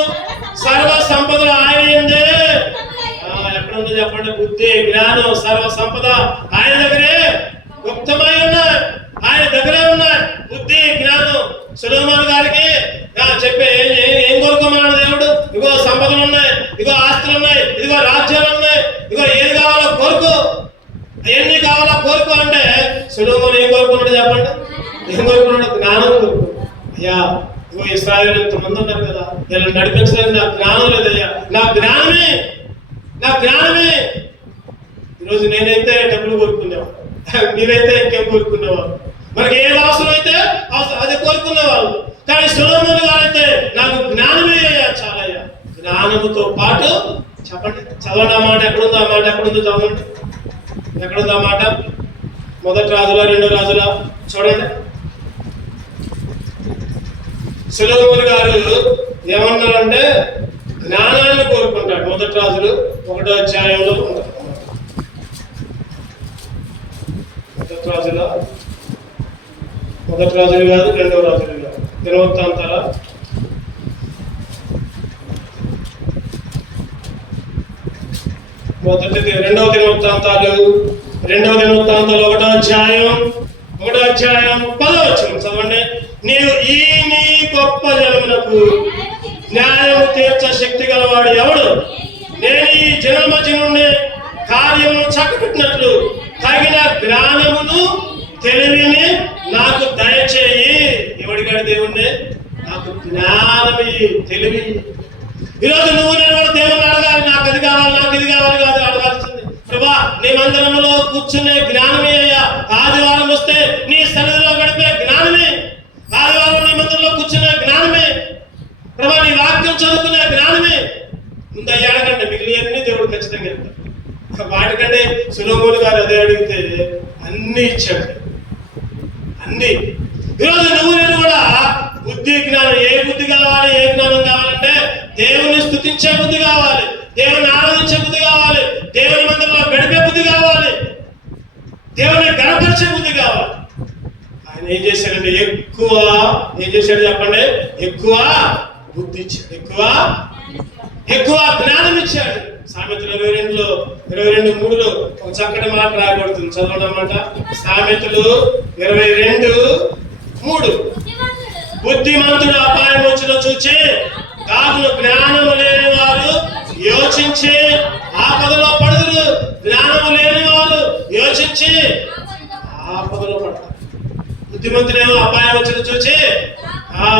సర్వ సంపదలు ఆయన యందే. ఎక్కడ ఉందో చెప్పండి? బుద్ధి జ్ఞానం సర్వ సంపద ఆయన దగ్గరే గుప్తమై ఉన్నాయి, ఆయన దగ్గరే ఉన్నాయి. బుద్ధి జ్ఞానం సొలొమోను గారికి చెప్పే ఏం కోరుకోమన్నాడు దేవుడు? ఇగో సంపదలు ఉన్నాయి, ఇగో ఆస్తులు ఉన్నాయి, ఇదిగో రాజ్యాలు ఉన్నాయి, ఇగో ఏది కావాలో కోరుకో, ఎన్ని కావాలో కోరుకో అంటే సొలొమోను ఏం కోరుకున్నాడు చెప్పండి? ఏం కోరుకున్నాడు? జ్ఞానం కోరుకున్నాడు. అయ్యా ఇగో ఇశ్రాయేలు ఇంతమంది ఉన్నారు కదా, వీళ్ళని నడిపించడానికి నాకు జ్ఞానం లేదయ్యా, నా జ్ఞానమే. ఈరోజు నేనైతే డబ్బులు కోరుకునేవాడు, మీరైతే ఇంకేం కోరుకునేవాళ్ళు? మనకి ఏది అవసరం అయితే అది కోరుకునేవాళ్ళు. కానీ సొలొమోను గారైతే నాకు జ్ఞానమే అయ్యా, చాలయ్యా. జ్ఞానముతో పాటు చెప్పండి, చదవండి. ఆ మాట ఎక్కడుందో, ఆ మాట ఎక్కడుందో చదవండి. ఎక్కడుందో ఆ మాట? 1 రాజుల 2 రాజుల చూడండి. సొలొమోను గారు ఏమన్నారంటే జ్ఞానాన్ని కోరుకుంటాడు. 1 రాజులు 1వ అధ్యాయంలో ఉంటారు. 1 రాజులు కాదు, 2వ రాజులు కాదు, దినవృత్తాంతాల 2వ దినవృత్తాంతాలు 1వ అధ్యాయం 10వ వచనం చదవండి. నీవు ఈ నీ గొప్ప జనమునకు న్యాయము తీర్చ శక్తి గలవాడు ఎవడు? నేను ఈ జనమ నుండి కార్యము చక్కబెట్టినట్లు తగిన జ్ఞానమును తెలివిని నాకు దయచేయి. ఎవడిగాడు దేవుణ్ణి? నాకు జ్ఞానమి, తెలివి. ఈరోజు నువ్వు నేను కూడా దేవుని అడగాలి, నాకు అది కావాలి, నాకు ఇది కావాలి కాదు అడగాల్సింది. ప్రభా నీ మందిరంలో కూర్చునే జ్ఞానమే అయ్యా. ఆదివారం వస్తే నీ సన్నిధిలో గడిపే జ్ఞానమే, ఆదివారం నీ మందిరంలో కూర్చునే జ్ఞానమే, ప్రభా నీ వాక్యం చదువుకునే జ్ఞానమే. ముందు అయ్యాడకంటే మిగిలిన దేవుడు ఖచ్చితంగా ఇస్తాడు. వాటికంటే సొలొమోను గారు అదే అడిగితే అన్ని ఇచ్చాడు, అన్ని. ఈరోజు నువ్వు నేను కూడా బుద్ధి జ్ఞానం, ఏ బుద్ధి కావాలి, ఏ జ్ఞానం కావాలంటే దేవుని స్తుతించే బుద్ధి కావాలి, దేవుని ఆరాధించే బుద్ధి కావాలి, దేవుని మందిరంలో గడిపే బుద్ధి కావాలి, దేవుని గణపరిచే బుద్ధి కావాలి. ఆయన ఏం చేశాడంటే ఏం చేశాడు చెప్పండి? ఎక్కువ బుద్ధి ఇచ్చాడు, ఎక్కువ జ్ఞానం ఇచ్చాడు. సామెతలు 22:3 ఒక చక్కటి మాట రాయబడుతుంది, చదవడం అన్నమాట. సామెతలు 22:3 బుద్ధిమంతుడు అపాయం వచ్చిన చూచి తాగును, జ్ఞానము లేని వారు యోచించి ఆపదలో పడుదురు. జ్ఞానము లేని వారు యోచించి ఆపదలో పడతారు. బుద్ధిమంతుడేమో అపాయం వచ్చిన చూచి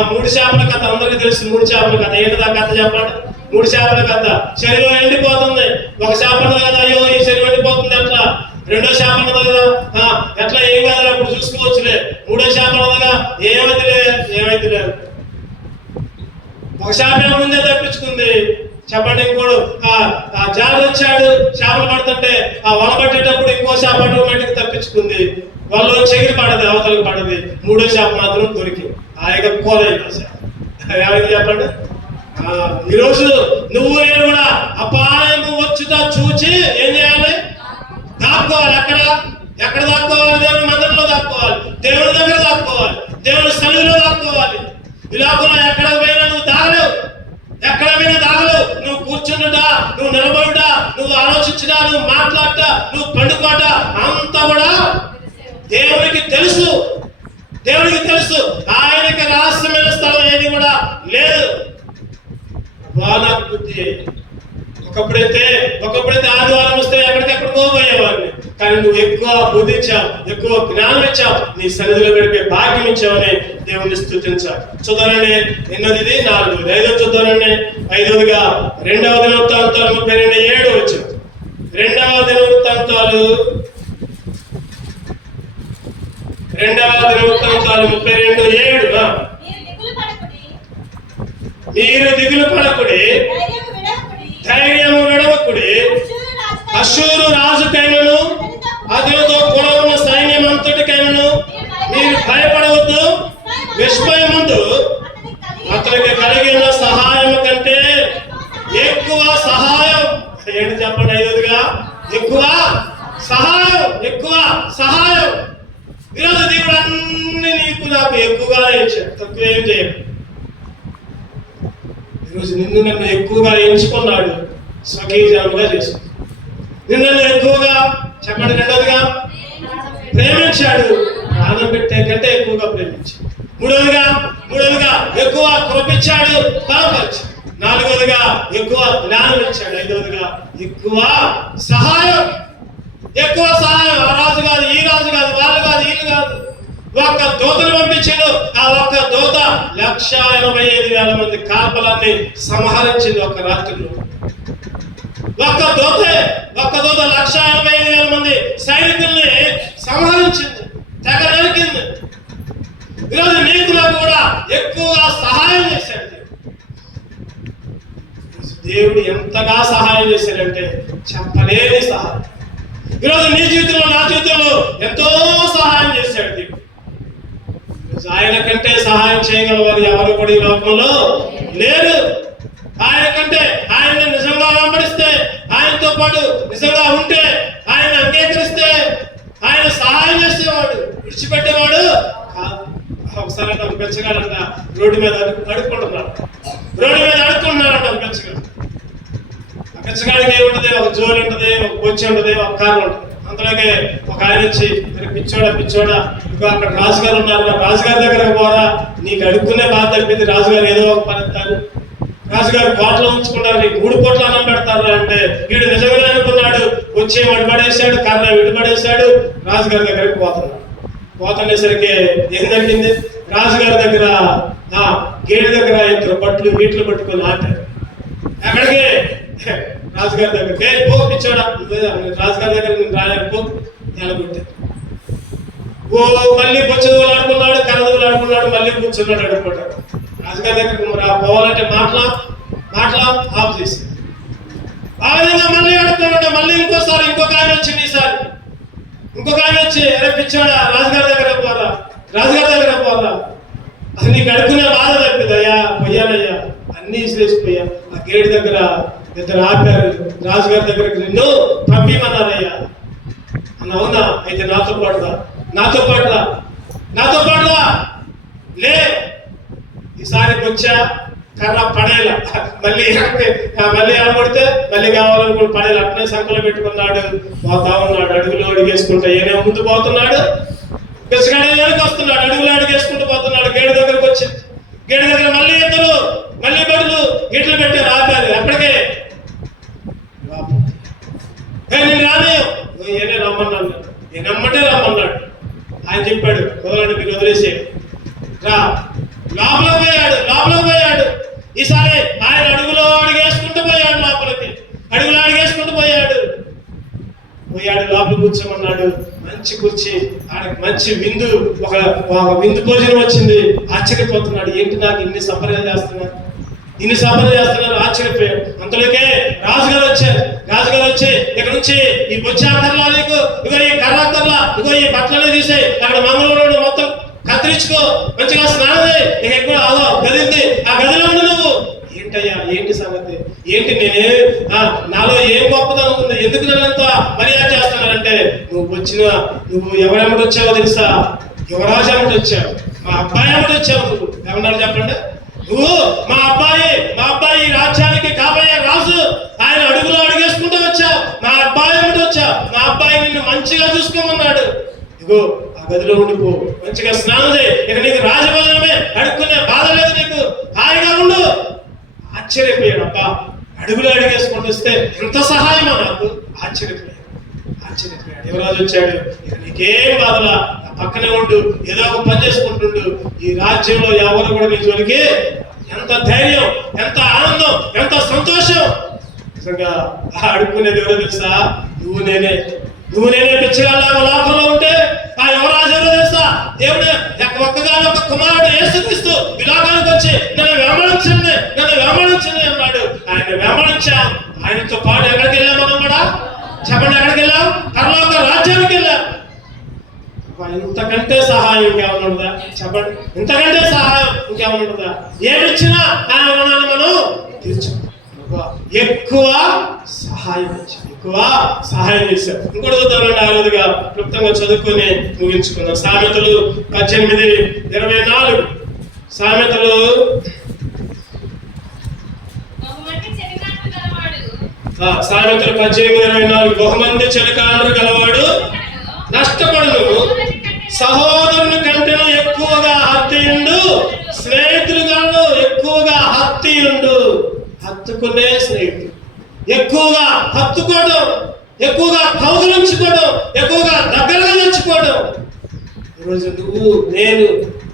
3 చేపల కథ అందరికీ తెలుసు. 3 చేపల కథ ఏంటిదా కథ చెప్పండి? 3 చేపల కథ. శరీరం ఎండిపోతుంది. ఒక చేప కదా, అయ్యో ఈ శరీరం ఎండిపోతుంది అట్లా. రెండో శాపం ఉన్నది కదా, ఎట్లా ఏం కాదు అప్పుడు చూసుకోవచ్చులే. మూడో శాపం ఉన్నదిగా, ఏమైతే ఒక శాపం ముందే తప్పించుకుంది. చెప్పండి, ఇంకోడు జాలు వచ్చాడు, చేపలు పడుతుంటే ఆ వల పట్టేటప్పుడు ఇంకో చేప ఆటోమేటిక్ తప్పించుకుంది. వాళ్ళు చెగిరి పడదు, అవతలకు పడది. మూడో చేప మాత్రం దొరికింది. ఆయన కోరైంది. ఏమైంది చెప్పండి? ఈరోజు నువ్వు నేను కూడా అపాయము వచ్చుతా చూచి ఏం చేయాలి? దాక్కోవాలి. ఎక్కడ దాక్కోవాలి? దేవుని మందిరంలో దాక్కోవాలి, దేవుని దగ్గర దాక్కోవాలి, దేవుని సన్నిధిలో దాక్కోవాలి. ఇలా కూడా ఎక్కడ పోయినా నువ్వు దాగలేవు, ఎక్కడ పోయినా దాగలేవు. నువ్వు కూర్చుంటా, నువ్వు నిలబడుటా, నువ్వు ఆలోచించడా, నువ్వు మాట్లాడటా, నువ్వు పండుకోట అంతా కూడా దేవునికి తెలుసు. దేవునికి తెలుసు. ఆయనకి రహస్యమైన స్థలం ఏది కూడా లేదు. బుద్ధి ఒకప్పుడైతే ఆదివారం వస్తే ఎక్కడికెక్కడికో పోయేవాడిని. కానీ నువ్వు ఎక్కువ బుద్ధి ఇచ్చావు, ఎక్కువ జ్ఞానం ఇచ్చావు, నీ సన్నిధిలో గడిపే భాగ్యం ఇచ్చావని దేవుని స్తుతించాలి. చూద్దానండి, ఎన్నోది ఇది 4. 5 చూద్దానండి. 5గా 2వ దినవృత్తాంతాలు 32:7 వచ్చింది. 2వ దినవృత్తాంతాలు 32:7. మీరు దిగులు పడకుడి, ధైర్యము విడవకుడి. అష్షూరు రాజుకైనను అతనితో కూడా ఉన్న సైన్యం అంతటికైనను మీరు భయపడవద్దు. విస్మయముందు అతనికి కలిగిన సహాయం కంటే ఎక్కువ సహాయం. ఏంటి చెప్పండి? 5గా ఎక్కువ సహాయం. ఈరోజు దేవుడు అన్ని నీకు నాకు ఎక్కువగా ఇచ్చాడు, తక్కువ ఏం చేయడు. ఈరోజు నన్ను ఎక్కువగా ఎంచుకున్నాడు, స్వకీయజనముగా చేసుకున్నాడు. నన్ను ఎక్కువగా చెప్పండి. 2వదిగా ప్రేమించాడు, ప్రాణం పెట్టే కంటే ఎక్కువగా ప్రేమించాడు. 3వదిగా ఎక్కువ కృపించాడు, బలపరిచాడు. 4వదిగా ఎక్కువ జ్ఞానం ఇచ్చాడు. 5వదిగా ఎక్కువ సహాయం. ఆ రాజు కాదు, ఈ రాజు కాదు, వాళ్ళు కాదు, వీళ్ళు కాదు. ఒక్క దూతను పంపించాడు. ఆ ఒక్క దూత 185,000 మంది కాల్పలాన్ని సంహరించింది ఒక్క రాత్రిలో. ఒక్క దూత 185,000 మంది సైనికుల్ని సంహరించింది, తెగ నరికింది. ఈరోజు నీకు నాకు కూడా ఎక్కువగా సహాయం చేశాడు దేవుడు. ఎంతగా సహాయం చేశాడంటే చెప్పలేని సహాయం. ఈరోజు నీ జీవితంలో, నా జీవితంలో ఎంతో సహాయం చేశాడు దేవుడు. ఆయన కంటే సహాయం చేయగల వారు ఎవరు కూడా ఈ లోకంలో లేరు. ఆయన కంటే, ఆయన్ని నిజంగా వెంబడిస్తే, ఆయనతో పాటు నిజంగా ఉంటే, ఆయన అంగీకరిస్తే ఆయన సహాయం చేసేవాడు, విడిచిపెట్టేవాడు కాదు. ఒకసారి ఒక పెంచగాడంట రోడ్డు మీద అడుక్కుంటున్నాడు. ఆ పెంచగాడికి ఏముంటది? ఒక జోలు ఉంటుంది, ఒక బొచ్చి ఉంటుంది, ఒక కారు ఉంటుంది. అంతలోకి ఒక ఆయన వచ్చి, పిచ్చోడా ఇంకా అక్కడ రాజుగారు ఉన్నారు, రాజుగారి దగ్గరకు పోరా, నీకు అడుక్కునే బాధ తప్పింది, రాజుగారు ఏదో ఒక పని ఇస్తారు, రాజుగారు కోటలో ఉంచుకుంటారు, నీకు 3 పూట్ల అన్నం పెడతారు అంటే వీడు నిజంగానే అనుకున్నాడు. వచ్చి విడిపడేశాడు, కర్ర విడిపడేశాడు, రాజుగారి దగ్గరికి పోతుండేసరికి ఏం జరిగింది? రాజుగారి దగ్గర గేటు దగ్గర 2 బట్టలు వీటిలో పట్టుకొని ఆటారు. ఎక్కడికి? రాజుగారి దగ్గరికి. పో పిచ్చోడా, రాజుగారి దగ్గర నేను రాలేదు, పో ఎలగొట్టారు. మళ్ళీ బొచ్చదువులు ఆడుకున్నాడు, కర్రదువులు ఆడుకున్నాడు, మళ్ళీ కూర్చున్నాడు, అడుగుకుంటాడు. రాజుగారి దగ్గరికి పోవాలంటే మాటలా ఆఫ్ చేసి ఆ విధంగా మళ్ళీ అడుగుతున్నాడు. మళ్ళీ ఇంకోసారి ఇంకొక ఆయన వచ్చింది. ఈసారి ఇంకొక ఆయన వచ్చి, అరే పిచ్చోడా, రాజుగారి దగ్గర పోరా అసలు నీకు అడుక్కునే బాధ తప్పిదయ్యా, పోయానయ్యా, అన్ని విసిరేసిపోయా. ఆ గేట్ దగ్గర 2 ఆపారు. రాజుగారి దగ్గరికి నిన్ను పంపిమన్నారయ్యా అన్న. అవునా? అయితే నాతో పాటురా లే. ఈసారి వచ్చా, కర్ర పడేలా, మళ్ళీ ఆడబడితే మళ్ళీ కావాలనుకుని పడేలా అట్నే సంకలో పెట్టుకున్నాడు. పోతా ఉన్నాడు, అడుగులు అడిగేసుకుంటా. ఏమేమో ముందు పోతున్నాడు, వెనక వస్తున్నాడు, అడుగులు అడిగేసుకుంటూ పోతున్నాడు. గేటు దగ్గరకు వచ్చి, గేటు దగ్గర మళ్ళీ బడులు గిట్లు పెట్టారు, ఆపారు. అప్పటికే నేను రానే రమ్మన్నాడు, నేనమ్మంటే రమ్మన్నాడు. ఆయన చెప్పాడు, కుదరండి, మీరు వదిలేసే రా. లోపల పోయాడు. ఈసారి ఆయన అడుగులో అడిగేసుకుంటూ పోయాడు, లోపలికి అడుగులో అడిగేసుకుంటూ పోయాడు. పోయాడు, లోపల కూర్చోమన్నాడు. మంచి కుర్చీ, ఆయనకు మంచి విందు, ఒక విందు భోజనం వచ్చింది. ఆశ్చర్యపోతున్నాడు, ఏంటి నాకు ఇన్ని సంప్రదాయాలు చేస్తున్నారు ఆశ్చర్యపోయాడు. అంతలోకే రాజుగారు వచ్చి ఇక్కడ నుంచి ఈ బొచ్చాకర్లా నీకు, ఇగో ఈ కర్రాకర్లా, ఇగో ఈ బట్టలనే తీసే, అక్కడ మంగళవారం మొత్తం కత్తిరించుకో, మంచిగా స్నానం చేయి, ఇక ఎక్కువ గదింది, ఆ గదిలో ఉండు నువ్వు. ఏంటయ్యా, ఏంటి సంగతి, ఏంటి నేనే నాలో ఏం గొప్పదనం ఉంది, ఎందుకు నన్నంత మర్యాద చేస్తున్నారంటే, నువ్వు ఎవరెమ్మటి వచ్చావో తెలుసా? యువరాజు ఎమ్మటి వచ్చావు, మా అబ్బాయి ఎమ్మటి వచ్చావు. నువ్వు ఏమన్నారు చెప్పండి? నువ్వు మా అబ్బాయి రాజ్యానికి కాబోయే రాజు, ఆయన అడుగులో అడుగేసుకుంటూ వచ్చావు, మా అబ్బాయి ఎమ్మటి వచ్చావు, మా అబ్బాయి నిన్ను మంచిగా చూసుకోమన్నాడు. ఇగో ఆ గదిలో ఉండిపో, మంచిగా స్నానం చేయి, ఇక నీకు రాజభోజనమే, అడుక్కునే బాధ లేదు, నీకు హాయిగా ఉండు. ఆశ్చర్యపోయాడు. అబ్బా, అడుగులు అడిగేసుకుంటూ వస్తే ఎంత సహాయమా నాకు. ఆశ్చర్యపోయాడు. యువరాజు వచ్చాడు, ఇక నీకేం బాధలా, నా పక్కనే ఉండు, ఏదో ఒక పని చేసుకుంటుండు, ఈ రాజ్యంలో ఎవరు కూడా నీ జోలికి. ఎంత ధైర్యం, ఎంత ఆనందం, ఎంత సంతోషం. నిజంగా అడుక్కునేది ఎవరో తెలుసా? నువ్వు నేనే పిచ్చిగాళ్ళ లోకంలో ఉంటే ఆ యువరాజు ఎవరో తెలుసా? దేవుడు ఒక్కగానే ఒక కుమారుడు యేసుక్రీస్తు ఈ లోకానికి వచ్చి నన్ను వెంబడించండి అన్నాడు. ఆయన వెంబడించాం. ఆయనతో పాటు ఎక్కడికి వెళ్ళాం మనం కూడా? చెప్పండి, ఎక్కడికి వెళ్ళాం? పరలోక రాజ్యానికి వెళ్ళాం. ఇంతకంటే సహాయం ఇంకేమైనా ఉంటుందా? చెప్పండి, ఇంతకంటే సహాయం ఇంకేమైనా ఉంటుందా? ఏమిచ్చినా ఆయన రుణాన్ని మనం తీర్చుకుంటాం. ఎక్కువ సహాయం చేశారు. ఇంకోటి చూద్దామండి, ఆ రోజుగా క్లుప్తంగా చదువుకొని ముగించుకుందాం. సామెతలు 18:24. సామెతలు 18:24. బహుమంది చెలికాండ్రు గలవాడు నష్టపడును, సహోదరుని కంటేను ఎక్కువగా హత్తియుండు, స్నేహితులుగాను ఎక్కువగా హత్తియుండు. హత్తుకునే స్నేహితుడు, ఎక్కువగా హత్తుకోవడం, ఎక్కువగా కౌగులించుకోవడం, ఎక్కువగా దగ్గరగా తెచ్చుకోవడం. ఈరోజు నువ్వు నేను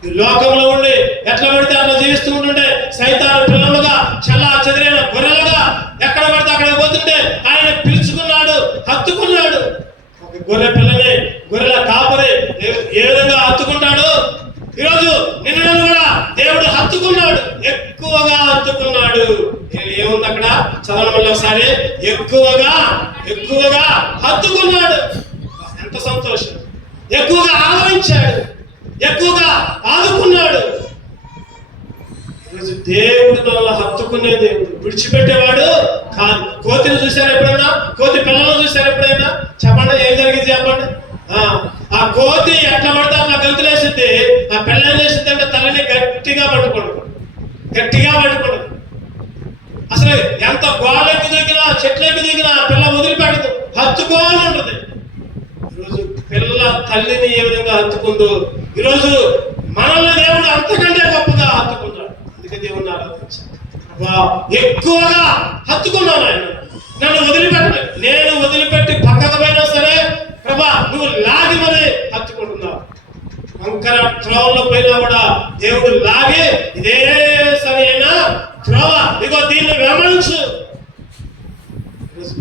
ఈ లోకంలో ఉండి ఎట్లా పడితే అట్లా జీవిస్తూ ఉంటుంటే, సైతాను పిల్లలుగా చల్లా చెదిరైన గొర్రెలుగా ఎక్కడ పడితే అక్కడ పోతుంటే ఆయన పిలుచుకున్నాడు, హత్తుకున్నాడు. ఒక గొర్రె పిల్లని గొర్రెల కాపరి ఏ విధంగా హత్తుకుంటాడు, ఈరోజు నిన్ను కూడా దేవుడు హత్తుకున్నాడు, ఎక్కువగా హత్తుకున్నాడు. ఏముంది అక్కడ? చదవడం వల్ల ఒకసారి. ఎక్కువగా హత్తుకున్నాడు. ఎంత సంతోషం! ఎక్కువగా ఆదరించాడు, ఎక్కువగా ఆదుకున్నాడు. ఈరోజు దేవుడు మనల్ని హత్తుకునే దేవుడు, విడిచిపెట్టేవాడు కాదు. కోతిని చూశారు ఎప్పుడైనా? కోతి పిల్లలను చూశారు ఎప్పుడైనా? చెప్పండి, ఏం జరిగింది చెప్పండి. ఆ కోతి ఎట్లా పడితే అట్లా గంతులేసింది. ఆ పిల్ల ఏం చేసింది అంటే తల్లిని గట్టిగా పట్టుకోడు. అసలు ఎంత గోడకు దిగినా, చెట్లకి దిగినా పిల్ల వదిలిపెడదు, హత్తుకోని ఉంటుంది. ఈరోజు పిల్ల తల్లిని ఏ విధంగా హత్తుకుందో, ఈరోజు మనల్ని దేవుడు అంతకంటే గొప్పగా హత్తుకున్నాడు. అందుకే దేవుడిని ఆరాధించాలి. ఎక్కువగా హత్తుకున్నాను ఆయన, నన్ను వదిలిపెట్టలేదు. నేను వదిలిపెట్టి పక్కకు పోయినా సరే ప్రభా నువ్వు లాగి మరి హత్తుకుంటున్నావు. వంకర త్రోవల్లో పోయినా కూడా దేవుడు లాగి, ఇదే సరైన త్రోవ, ఇగో దీన్ని వెంబడించు.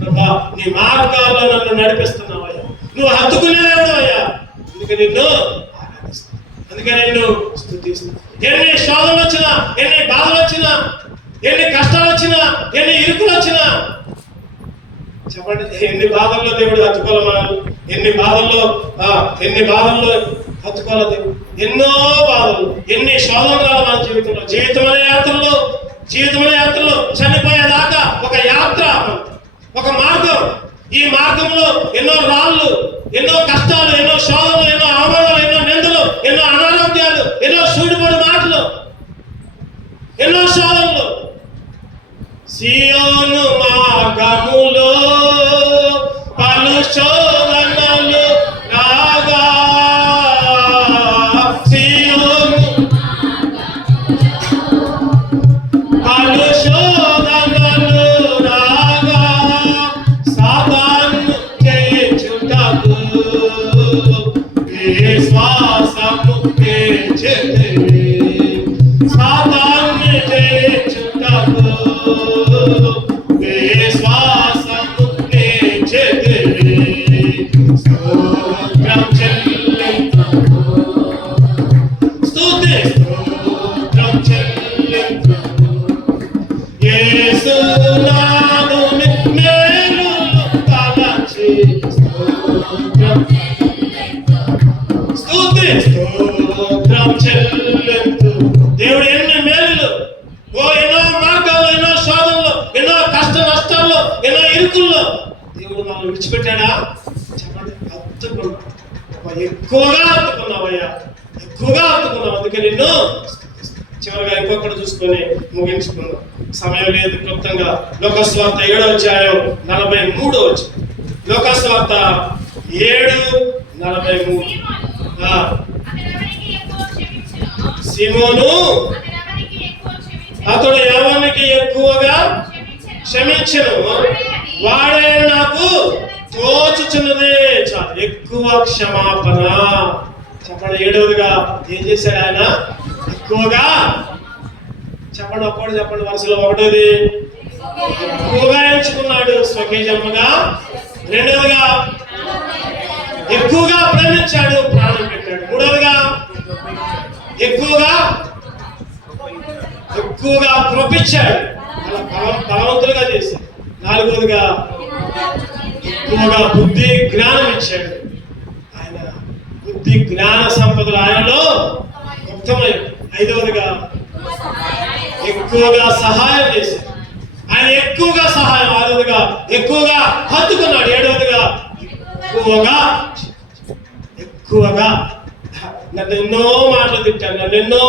ప్రభా నీ మార్గాల్లో నన్ను నడిపిస్తున్నావయ్యా, నువ్వు హత్తుకునే దేవుడు అయ్యా. అందుకే నిన్ను ఆరాధిస్తాను, అందుకే నిన్ను స్తుతిస్తాను. ఎన్ని శోధనలు వచ్చినా, ఎన్ని బాధలు వచ్చినా, ఎన్ని కష్టాలు వచ్చినా, ఎన్ని ఇరుకులు వచ్చినా, చెప్పండి, ఎన్ని బాధల్లో దేవుడు హత్తుకోవాలి మనల్ని. ఎన్ని బాధల్లో హత్తుకోవాలి దేవుడు. ఎన్నో బాధలు, ఎన్ని శోధనలు మన జీవితంలో. జీవితమనే యాత్రలో చనిపోయేదాకా ఒక యాత్ర, ఒక మార్గం. ఈ మార్గంలో ఎన్నో రాళ్ళు, ఎన్నో కష్టాలు, ఎన్నో శోధనలు, ఎన్నో అవమానాలు, ఎన్నో నిందలు, ఎన్నో అనారోగ్యాలు, ఎన్నో సూడిపోడు మాటలు, ఎన్నో శోధనలు. సియోను మార్గములో పలు శోధనలు రాగా, సియోను పలు శోధనలు రాగా, సాతాను జయించుటకు విశ్వాసము పెంచెదవి, సాతాను జయించుటకు విశ్వాసము పెంచెదవి. స్తోత్రం చెల్లింతు. దేవుడు ఎన్ని మేలులు, ఎన్నో మార్గాలు, ఎన్నో శోధనలు, ఎన్నో కష్ట నష్టాల్లో, ఎన్నో ఇరుకుల్లో దేవుడు మనం విడిచిపెట్టాడా? చెప్పండి. ఎక్కువగా హత్తుకున్నావయ్యా, ఎక్కువగా హత్తుకున్నావు. అందుకే నిన్ను చివరిగా ఇంకొకటి చూసుకొని ముగించుకున్నాం, సమయం లేదు. క్లుప్తంగా లోకాసు వార్త 7వ అధ్యాయం 43 లోకాసు వార్త 7:43. సీమోను అతడు ఎవరికి ఎక్కువగా క్షమించను, వాడే నాకు తోచుచున్నదే. చాలు, ఎక్కువ క్షమాపణ. చెప్పండి. 7వదిగా ఏం చేశాడు ఆయన? ఎక్కువగా. చెప్పండి, అప్పుడు చెప్పండి వరుసలో. 1వది ఎక్కువగా ఎంచుకున్నాడు స్వకీయముగా. 2వదిగా ఎక్కువగా ప్రేమించాడు, ప్రాణం పెట్టాడు. 3వదిగా ఎక్కువగా కృపించాడు, అలా బలవంతులుగా చేశాడు. 4వదిగా ఎక్కువగా బుద్ధి జ్ఞానం ఇచ్చాడు. ఆయన బుద్ధి జ్ఞాన సంపదలు ఆయనలో గుప్తమయ్యాడు. 5వదిగా ఎక్కువగా సహాయం చేశాడు. ఆయన ఎక్కువగా సహాయం. 6వదిగా ఎక్కువగా హత్తుకున్నాడు. 7వదిగా ఎక్కువగా నన్ను ఎన్నో మాటలు తిట్టాను, నన్ను ఎన్నో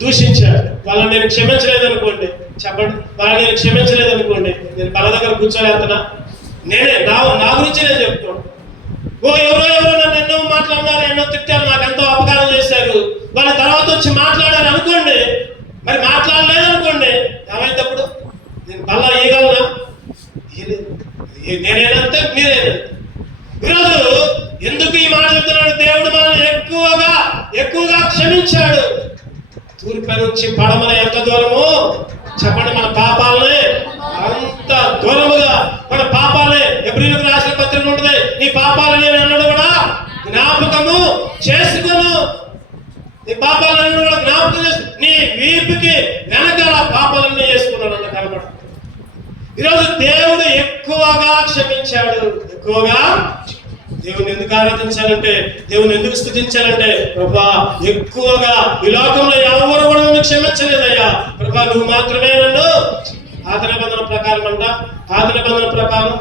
దూషించాడు. వాళ్ళని నేను క్షమించలేదనుకోండి, చెప్పండి, వాళ్ళని నేను క్షమించలేదనుకోండి, నేను వాళ్ళ దగ్గర కూర్చోలేదనా? నేనే నా గురించి నేను చెప్తాను. ఎవరో నన్ను ఎన్నో మాట్లాడినారు, ఎన్నో తిట్టారు, నాకు ఎంతో అపకారం చేశారు. వాళ్ళ తర్వాత వచ్చి మాట్లాడారు అనుకోండి, మరి మాట్లాడలేదనుకోండి, ఏమైనప్పుడు నేను బల్ల ఇయ్యగలనా? నేనేనంతే, మీరేనంతే. ఈరోజు ఎందుకు ఈ మాట చెప్తున్నాడు? దేవుడు మనల్ని ఎక్కువగా క్షమించాడు. తూర్పు నుంచి పడమర ఎంత దూరము చెప్పండి? మన పాపాలనే అంత దూరముగా, మన పాపాలనే. ఎబ్రీయులకు రాసిన పత్రిక ఉంటుంది, నీ పాపాలని నేను అన్నాడు కూడా జ్ఞాపకము చేసుకును. నీ పాపాలను కూడా జ్ఞాపకం చేసు, నీ వీపుకి వెనకాల పాపాలన్నీ చేసుకున్నాడు అంటే కనపడ. ఈరోజు దేవుడు ఎక్కువగా క్షమించాడు. ఎక్కువగా దేవుని ఎందుకు ఆరాధించాలంటే, దేవుని ఎందుకు స్థుతించాలంటే, ప్రభా ఎక్కువగా ఈ లోకంలో ఎవరు కూడా నన్ను క్షమించలేదయ్యా, ప్రభా నువ్వు మాత్రమే నన్ను. ఆది నిబంధన ప్రకారం ఆది నిబంధన ప్రకారం,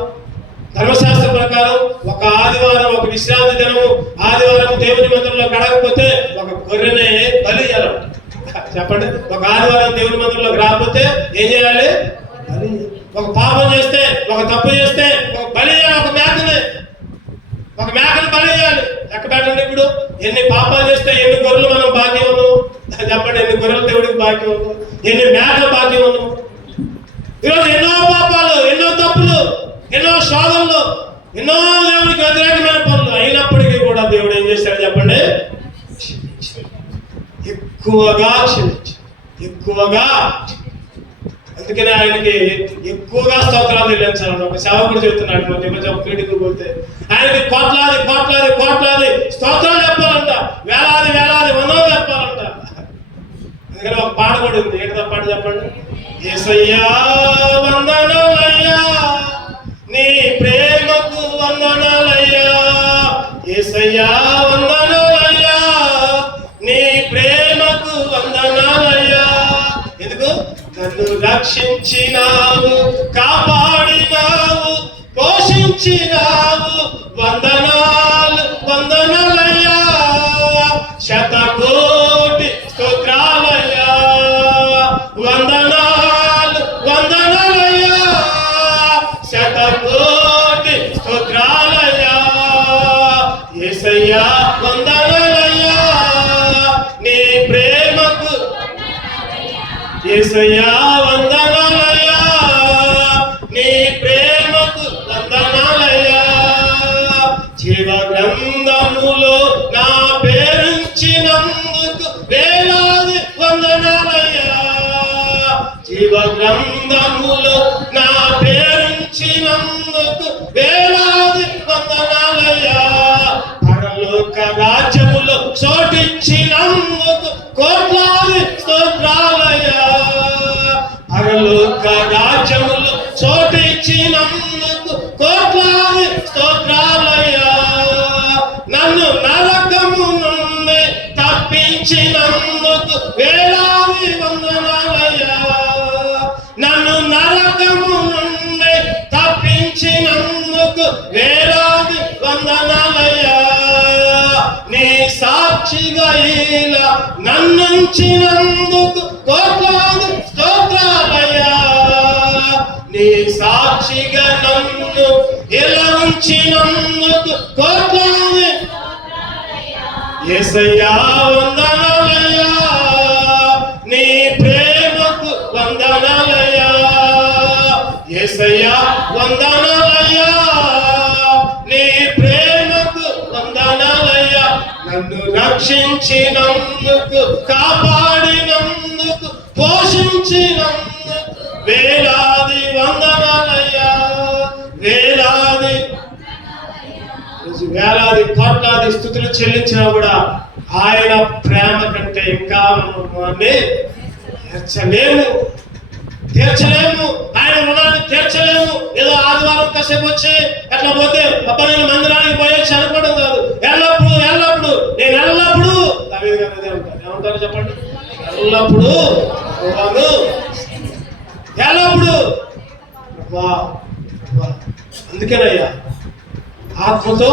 ధర్మశాస్త్ర ప్రకారం ఒక ఆదివారం, ఒక విశ్రాంతి దినము, ఆదివారం దేవుని మందిరంలో గడకపోతే ఒక గొర్రెనే బలి ఇయ్యాలంట. చెప్పండి. ఒక ఆదివారం దేవుని మందిరంలోకి రాకపోతే ఏం చేయాలి? బలి. ఒక పాపం చేస్తే, ఒక తప్పు చేస్తే ఒక బలి ఇయ్యాలి. ఒక మేకను బలి చేయాలి. లెక్క పెట్టండి. ఇప్పుడు ఎన్ని పాపాలు చేస్తే ఎన్ని గొర్రెలు మనం బాకీ ఉన్నాము? చెప్పండి. ఎన్ని గొర్రెలు దేవుడికి బాకీ ఉన్నాము? ఎన్ని మేకలు బాకీ ఉన్నాము? ఈరోజు ఎన్నో పాపాలు, ఎన్నో తప్పులు, ఎన్నో శోధనలు, ఎన్నో దేవుడికి వ్యతిరేకమైన పనులు అయినప్పటికీ కూడా దేవుడు ఏం చేశాడు చెప్పండి? ఎక్కువగా క్షమించాడు. ఎక్కువగా. అందుకనే ఆయనకి ఎక్కువగా స్తోత్రాలు చెల్లించాలని ఒక సేవకుడు చెబుతున్నాడు. మన క్రీడకు పోతే ఆయనకి కోట్లాది స్తోత్రాలు చెప్పాలంట, వేలాది వందలు చెప్పాలంట. అందుకని ఒక పాట కూడా ఉంది. ఏంటో పాట చెప్పండి? యేసయ్యా వందనాలయ్యా, నీ ప్రేమకు వందనాలయ్యా, యేసయ్యా వందనాలయ్యా, నీ ప్రేమకు వందనాలయ్యా. ఎందుకు? నన్ను రక్షించినావు, కాపాడినావు, పోషించినావు, వందనాలయ్యా, శతకోటి స్తోత్రాలయ్యా, వందనాలయ్యా, శతకోటి స్తోత్రాలయ్యా, యేసయ్యా వందనాలయ్యా, నీ ప్రేమకు, యేసయ్యా వందనాలయ్యా, నీ ప్రేమకు వందనాలయ్యా. జీవ గ్రంథములో నా పేరుంచినందుకు వేలాది వందనాలయ్యా, జీవ గ్రంథములో నా పేరుంచినందుకు వేలాది వందనాలయ్యా. పరలోక రాజ్యములో చోటిచ్చినందుకు కోట్లాది స్తోత్రాలయ్యా, పరలోక రాజ్యములో చోటిచ్చినందుకు కోట్లాది స్తోత్రాలయ్యా. నన్ను నరకము నుండి రక్షించినందుకు వేలాది వందనాలయ్యా. నన్ను నరకము నుండి తప్పించినందుకు వేలాది వందనాలయ్యా. నీ సాక్షిగా ఇలా నన్నుంచినందుకు కోట్లాది స్తోత్రాలయ్యా. నీ సాక్షిగా నన్ను ఇలా ఉంచినందుకు కోట్లాది యేసయ్యా వందనాలయ్యా. నీ ప్రేమకు వందనాలయ్యా. యేసయ్యా వందనాలయ్యా. నీ ప్రేమకు వందనాలయ్యా. నన్ను రక్షించినందుకు, కాపాడినందుకు, పోషించినందుకు వేలాది వందనాలయ్యా. వేలాది వేలాది కోట్లాది స్తుతులు చెల్లించినా కూడా ఆయన ప్రేమ కంటే ఇంకా మనల్ని తీర్చలేము. ఆయన రుణాన్ని తీర్చలేము. ఏదో ఆదివారం కాసేపు వచ్చి అట్లా పోతే నేను మందిరానికి పోయేసి అనుకోవడం కాదు. ఎల్లప్పుడు నేను ఎల్లప్పుడు దావీదు గారు అదే ఉంటాను. ఏమంటారు చెప్పండి? ఎల్లప్పుడు అందుకేనయ్యా ఆత్మతో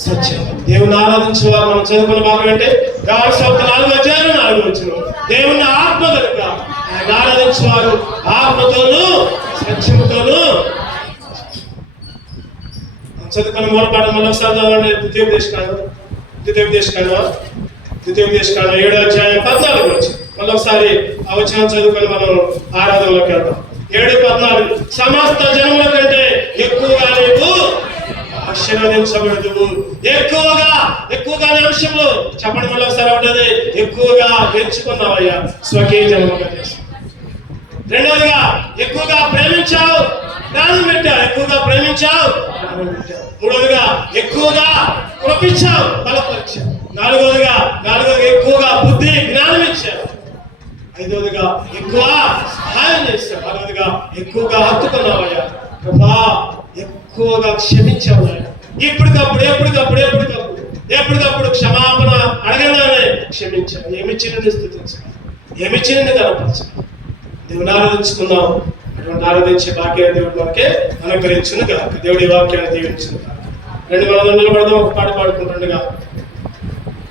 సత్యం. దేవుని ఆరాధించేవారు మనం చదువుకున్న భాగం అంటే వ్యవహార 4:4 దేవుని ఆత్మ కనుక ఆయన ఆరాధించేవారు ఆత్మతోనూ సత్యముతోనూ. చదువుకున్న మూలపాఠం మళ్ళీ ఒకసారి చదవండి. ద్వితీయోపదేశకాండం 7:14 మళ్ళీ ఒకసారి ఆ వచనం చదువుకొని మనం ఆరాధనలోకి వెళ్తాం. 7:14 సమస్త జనముల కంటే ఎక్కువగా నీకు ఆశీర్వదించబడదు. ఎక్కువగా అంశంలో చెప్పడం వల్ల ఒకసారి ఉంటుంది. ఎక్కువగా ఎంచుకున్నావయ్యా, స్వకీయ జన్మగా చేసి. రెండవదిగా ఎక్కువగా ప్రేమించావు, జ్ఞానం పెట్టావు. ఎక్కువగా ప్రేమించావు, జ్ఞానం పెట్టావు. మూడవదిగా ఎక్కువగా కృపించావు, బలపరిచావు. నాలుగవదిగా ఎక్కువగా బుద్ధి జ్ఞానం ఇచ్చావు. ఐదవదిగా ఎక్కువ సహాయం చేశావు. ఆరవదిగా ఎక్కువగా హత్తుకున్నావయ్యా. ప్రభా ఎక్కువగా క్షమించావు. ఎప్పటికప్పుడు క్షమాపణ అడగగానే క్షమించావు. ఏమిచ్చినది స్తుతించావు, ఏమిచ్చినది కనపరచావు. దేవుని ఆరాధించుకుందాం. అటువంటి ఆరాధించే భాగ్యాన్ని దేవుడు మనకే అనుగ్రహించును గాక. దేవుడి వాక్యాన్ని దీవించును గాక. 2 నిలబడదాం. ఒక పాట పాడుకుంటుండగా